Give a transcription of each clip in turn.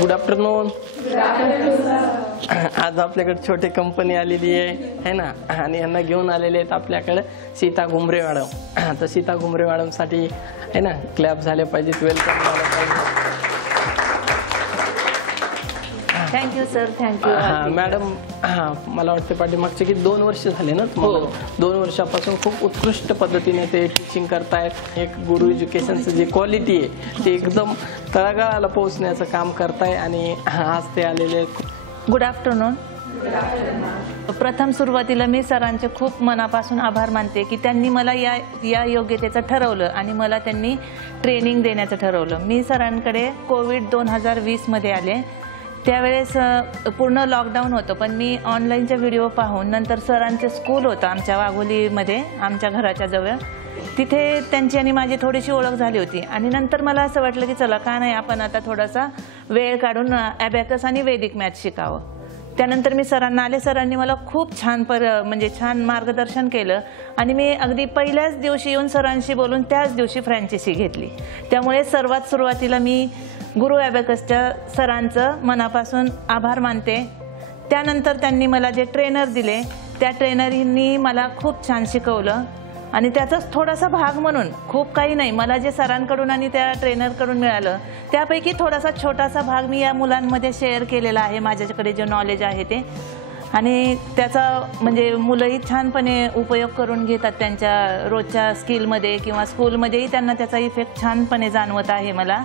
Good afternoon. आज आपल्याकडे छोटी कंपनी आलेली आहे ना, आणि यांना घेऊन आलेले आहेत आपल्याकडे सीता घुमरे मॅडम। तर सीता घुमरे मॅडम साठी आहे ना क्लॅप झाले पाहिजेत, वेलकम झालं पाहिजे। Thank you sir, thank you. मॅडम, मला वाटतं पाठीमागचे की 2 वर्ष झाले ना तुम्हाला? 2 वर्षापासून खूप उत्कृष्ट पद्धतीने ते टीचिंग करतायत। एक गुरु एज्युकेशनचं जे क्वालिटी आहे ते एकदम तळागाळाला पोहोचण्याचं काम करताय आणि आज ते आलेले। Good afternoon. प्रथम सुरुवातीला मी सरांचे खूप मनापासून आभार मानते की त्यांनी मला या योग्यतेचं ठरवलं आणि मला त्यांनी ट्रेनिंग देण्याचं ठरवलं। मी सरांकडे कोविड 2020 मध्ये आले। त्यावेळेस पूर्ण लॉकडाऊन होतं, पण मी ऑनलाईनचे व्हिडिओ पाहून नंतर सरांचे स्कूल होतं आमच्या वाघोलीमध्ये, आमच्या घराच्या जवळ। तिथे त्यांची आणि माझी थोडीशी ओळख झाली होती आणि नंतर मला असं वाटलं की चला का नाही आपण आता थोडासा वेळ काढून ॲबॅकस आणि वैदिक मॅथ शिकावं। त्यानंतर मी सरांना आले। सरांनी मला खूप छान छान मार्गदर्शन केलं आणि मी अगदी पहिल्याच दिवशी येऊन सरांशी बोलून त्याच दिवशी फ्रँचायझी घेतली। त्यामुळे सर्वात सुरुवातीला मी गुरु ॲबॅकसच्या सरांचं मनापासून आभार मानते। त्यानंतर त्यांनी मला जे ट्रेनर दिले त्या ट्रेनरनी मला खूप छान शिकवलं आणि त्याचाच थोडासा भाग म्हणून, खूप काही नाही, मला जे सरांकडून आणि त्या ट्रेनरकडून मिळालं त्यापैकी थोडासा छोटासा भाग मी या मुलांमध्ये शेअर केलेला आहे। माझ्याकडे जे नॉलेज आहे ते, आणि त्याचा म्हणजे मुलंही छानपणे उपयोग करून घेतात त्यांच्या रोजच्या स्किलमध्ये किंवा स्कूलमध्येही त्यांना त्याचा इफेक्ट छानपणे जाणवत आहे मला।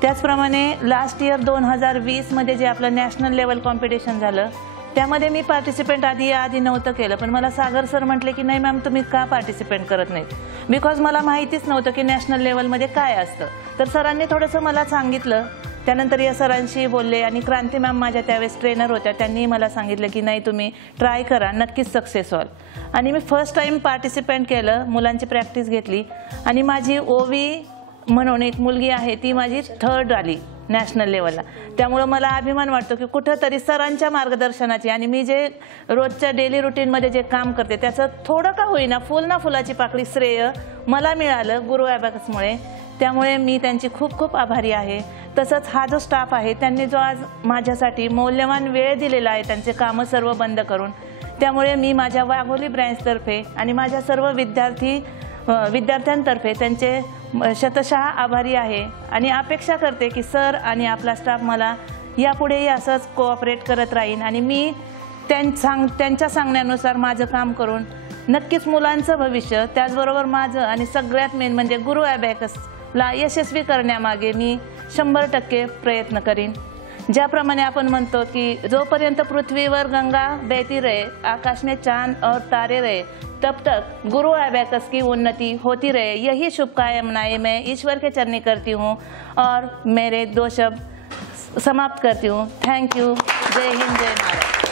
त्याचप्रमाणे लास्ट इयर 2020 मध्ये जे आपलं नॅशनल लेवल कॉम्पिटिशन झालं त्यामध्ये मी पार्टिसिपेंट आधी नव्हतं केलं, पण मला सागर सर म्हटले की नाही मॅम तुम्ही का पार्टिसिपेंट करत नाहीत, बिकॉज मला माहितीच नव्हतं की नॅशनल लेवलमध्ये काय असतं। तर सरांनी थोडंसं मला सांगितलं। त्यानंतर या सरांशी बोलले आणि क्रांती मॅम माझ्या त्यावेळेस ट्रेनर होत्या, त्यांनी मला सांगितलं की नाही तुम्ही ट्राय करा, नक्कीच सक्सेस व्हाल। आणि मी फर्स्ट टाइम पार्टिसिपेंट केलं, मुलांची प्रॅक्टिस घेतली आणि माझी ओवी म्हणून एक मुलगी आहे ती माझी 3rd आली नॅशनल लेवलला। त्यामुळे मला अभिमान वाटतो की कुठेतरी सरांच्या मार्गदर्शनाची आणि मी जे रोजच्या डेली रुटीनमध्ये जे काम करते त्याचं थोडं का होईना फुल ना फुलाची पाकळी श्रेय मला मिळालं गुरु ॲबॅकसमुळे। त्यामुळे मी त्यांची खूप खूप आभारी आहे। तसंच हा जो स्टाफ आहे त्यांनी जो आज माझ्यासाठी मौल्यवान वेळ दिलेला आहे, त्यांचे कामं सर्व बंद करून, त्यामुळे मी माझ्या वाघोली ब्रँचतर्फे आणि माझ्या सर्व विद्यार्थ्यांतर्फे त्यांचे शतशः आभारी आहे आणि अपेक्षा करते की सर आणि आपला स्टाफ मला यापुढेही असंच कोऑपरेट करत राहीन आणि मी त्यांच्या सांगण्यानुसार माझं काम करून नक्कीच मुलांचं भविष्य, त्याचबरोबर माझं आणि सगळ्यात मेन म्हणजे गुरु ॲबॅकसला यशस्वी करण्यामागे मी 100% प्रयत्न करीन। ज्याप्रमाणे आपण म्हणतो की जोपर्यंत पृथ्वीवर गंगा बहती रहे, आकाश में चांद और तारे रहे, तब तक गुरु ॲबॅकस की उन्नति होती रहे, यही शुभकामनाएं मैं ईश्वर के चरणी करती हूँ और मेरे 2 शब्द समाप्त करती हूँ। Thank you. जय हिंद, जय भारत।